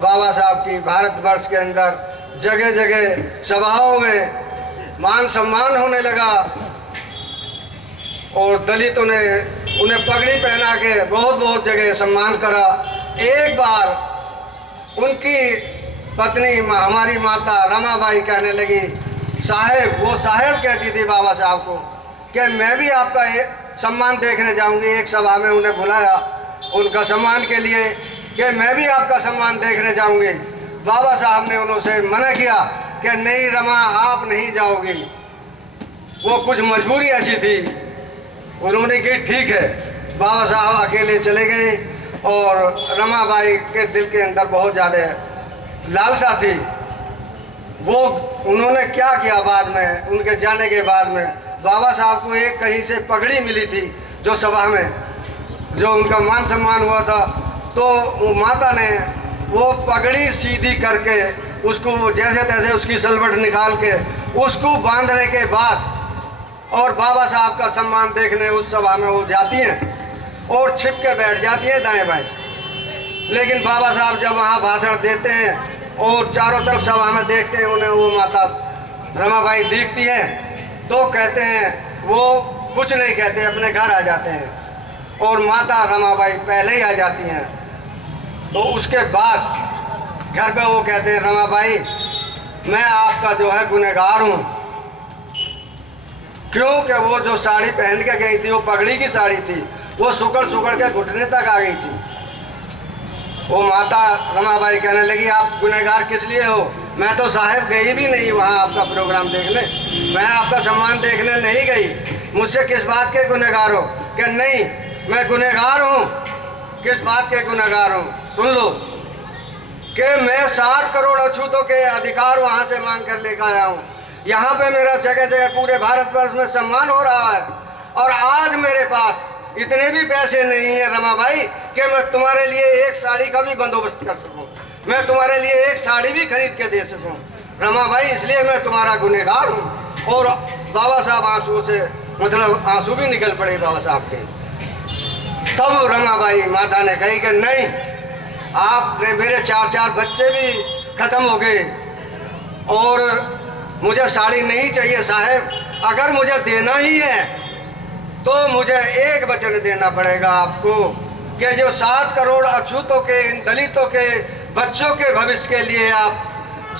बाबा साहब की भारतवर्ष के अंदर जगह जगह सभाओं में मान सम्मान होने लगा और दलितों ने उन्हें पगड़ी पहना के बहुत बहुत जगह सम्मान करा। एक बार उनकी पत्नी हमारी माता रमाबाई कहने लगी, साहेब, वो साहेब कहती थी बाबा साहब को, कि मैं भी आपका सम्मान देखने जाऊंगी। एक सभा में उन्हें बुलाया उनका सम्मान के लिए कि मैं भी आपका सम्मान देखने जाऊंगी। बाबा साहब ने उनसे मना किया कि नहीं रमा, आप नहीं जाओगी। वो कुछ मजबूरी ऐसी थी, उन्होंने की ठीक है। बाबा साहब अकेले चले गए और रमाबाई के दिल के अंदर बहुत ज़्यादा लालसा थी। वो उन्होंने क्या किया, बाद में उनके जाने के बाद में बाबा साहब को एक कहीं से पगड़ी मिली थी, जो सभा में जो उनका मान सम्मान हुआ था, तो वो माता ने वो पगड़ी सीधी करके उसको जैसे तैसे उसकी सलवट निकाल के उसको बांधने के बाद और बाबा साहब का सम्मान देखने उस सभा में वो जाती हैं और छिप के बैठ जाती हैं दाएं बाएं। लेकिन बाबा साहब जब वहाँ भाषण देते हैं और चारों तरफ सभा में देखते हैं, उन्हें वो माता रमाबाई दिखती हैं, तो कहते हैं, वो कुछ नहीं कहते, अपने घर आ जाते हैं और माता रमाबाई पहले ही आ जाती हैं। तो उसके बाद घर पे वो कहते हैं, रमाबाई, मैं आपका जो है गुनहगार हूँ, क्योंकि वो जो साड़ी पहन के गई थी, वो पगड़ी की साड़ी थी, वो सुकड़ सुकड़ के घुटने तक आ गई थी। वो माता रमाबाई कहने लगी, आप गुनहगार किस लिए हो? मैं तो साहब गई भी नहीं वहाँ आपका प्रोग्राम देखने, मैं आपका सम्मान देखने नहीं गई। मुझसे किस बात के गुनहगार हो? कि नहीं, मैं गुनहगार हूँ। किस बात के गुनहगार हूँ? सुन लो कि मैं 7 करोड़ अछूतों के अधिकार वहाँ से मांग कर लेकर आया हूँ। यहाँ पे मेरा जगह जगह पूरे भारतवर्ष में सम्मान हो रहा है और आज मेरे पास इतने भी पैसे नहीं है रमाबाई कि मैं तुम्हारे लिए एक साड़ी का भी बंदोबस्त कर सकूं, मैं तुम्हारे लिए एक साड़ी भी खरीद के दे सकूं रमाबाई, इसलिए मैं तुम्हारा गुनहगार हूं। और बाबा साहब आंसू से मतलब आंसू भी निकल पड़े बाबा साहब के। तब रमाबाई माता ने कही कि नहीं, आपने मेरे 4 बच्चे भी खत्म हो गए और मुझे साड़ी नहीं चाहिए साहब। अगर मुझे देना ही है तो मुझे एक वचन देना पड़ेगा आपको कि जो 7 करोड़ अछूतों के, इन दलितों के बच्चों के भविष्य के लिए आप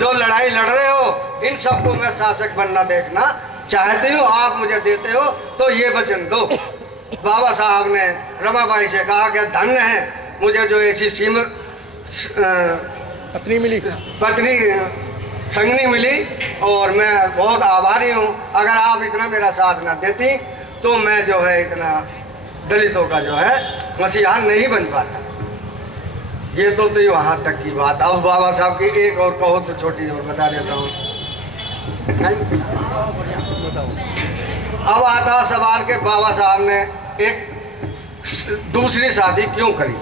जो लड़ाई लड़ रहे हो, इन सबको मैं शासक बनना देखना चाहती हूँ। आप मुझे देते हो तो ये वचन दो। बाबा साहब ने रमाबाई से कहा कि धन्य है मुझे जो ऐसी पत्नी संगनी मिली और मैं बहुत आभारी हूँ। अगर आप इतना मेरा साथ ना देती तो मैं जो है इतना दलितों का जो है मसीहा नहीं बन पाता। ये तो वहाँ तक की बात। अब बाबा साहब की एक और कहो तो छोटी और बता देता हूँ। अब आता सवाल के बाबा साहब ने एक दूसरी शादी क्यों करी?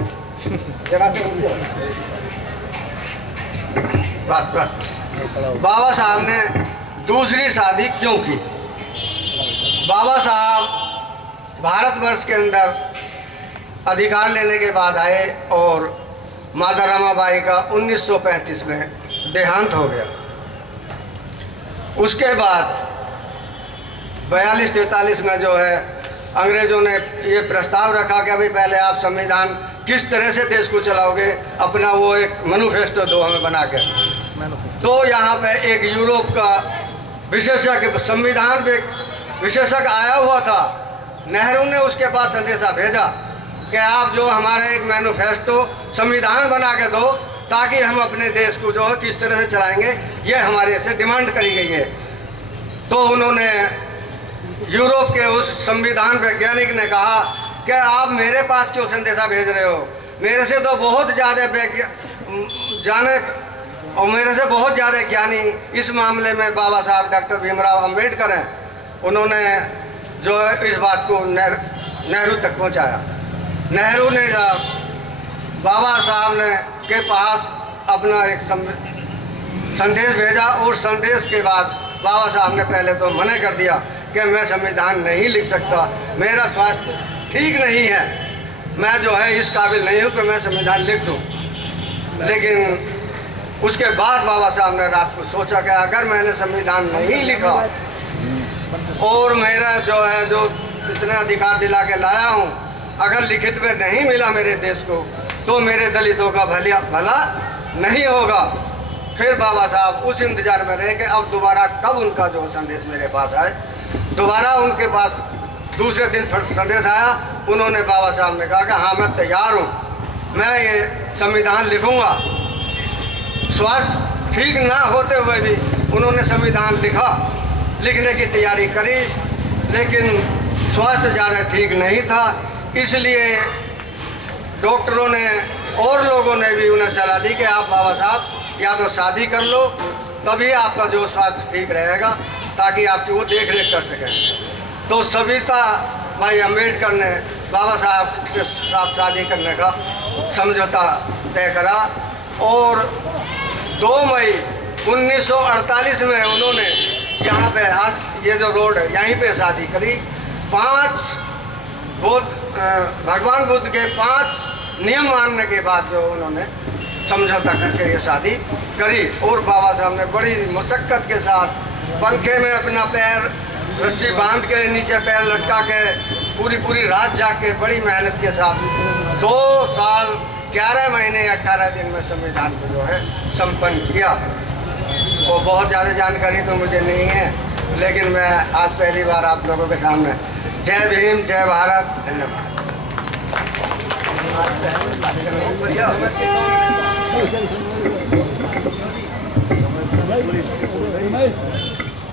बाबा साहब ने दूसरी शादी क्यों की? बाबा साहब भारतवर्ष के अंदर अधिकार लेने के बाद आए और माता रमाबाई का 1935 में देहांत हो गया। उसके बाद 42-43 में जो है अंग्रेज़ों ने ये प्रस्ताव रखा कि अभी पहले आप संविधान किस तरह से देश को चलाओगे, अपना वो एक मैनिफेस्टो दो हमें बना के। तो यहाँ पे एक यूरोप का विशेषज्ञ, संविधान विशेषज्ञ आया हुआ था, नेहरू ने उसके पास संदेशा भेजा कि आप जो हमारा एक मैनिफेस्टो संविधान बना के दो ताकि हम अपने देश को जो है किस तरह से चलाएंगे, ये हमारे से डिमांड करी गई है। तो उन्होंने यूरोप के उस संविधान वैज्ञानिक ने कहा कि आप मेरे पास क्यों संदेशा भेज रहे हो? मेरे से तो बहुत ज़्यादा जाने और मेरे से बहुत ज़्यादा ज्ञानी इस मामले में बाबा साहब डॉक्टर भीमराव अंबेडकर हैं। उन्होंने जो इस बात को नेहरू तक पहुंचाया। नेहरू ने बाबा साहब ने के पास अपना एक संदेश भेजा और संदेश के बाद बाबा साहब ने पहले तो मना कर दिया कि मैं संविधान नहीं लिख सकता, मेरा स्वास्थ्य ठीक नहीं है, मैं जो है इस काबिल नहीं हूँ कि मैं संविधान लिख दूँ। लेकिन उसके बाद बाबा साहब ने रात को सोचा कि अगर मैंने संविधान नहीं लिखा और मेरा जो है जो इतने अधिकार दिला के लाया हूँ, अगर लिखित में नहीं मिला मेरे देश को, तो मेरे दलितों का भला नहीं होगा। फिर बाबा साहब उस इंतजार में रहे कि अब दोबारा कब उनका जो संदेश मेरे पास आए। दोबारा उनके पास दूसरे दिन फिर संदेश आया। उन्होंने बाबा साहब ने कहा कि हाँ मैं तैयार हूँ, मैं ये संविधान लिखूँगा। स्वास्थ्य ठीक ना होते हुए भी उन्होंने संविधान लिखा, लिखने की तैयारी करी, लेकिन स्वास्थ्य ज़्यादा ठीक नहीं था। इसलिए डॉक्टरों ने और लोगों ने भी उन्हें सलाह दी कि आप बाबा साहब या तो शादी कर लो, तभी आपका जो स्वास्थ्य ठीक रहेगा, ताकि आपकी वो देख रेख कर सकें। तो सविता भाई अम्बेडकर ने बाबा साहब के साथ शादी करने का समझौता तय करा और 2 मई 1948 में उन्होंने यहाँ पे आज ये जो रोड है यहीं पे शादी करी। 5 भगवान बुद्ध के 5 नियम मानने के बाद जो उन्होंने समझौता करके ये शादी करी। और बाबा साहब ने बड़ी मुशक्क़त के साथ पंखे में अपना पैर रस्सी बांध के नीचे पैर लटका के पूरी रात जाके बड़ी मेहनत के साथ 2 साल 11 महीने 18 दिन में संविधान को जो है संपन्न किया। वो बहुत ज़्यादा जानकारी तो मुझे नहीं है, लेकिन मैं आज पहली बार आप लोगों के सामने जय भीम जय भारत, धन्यवाद।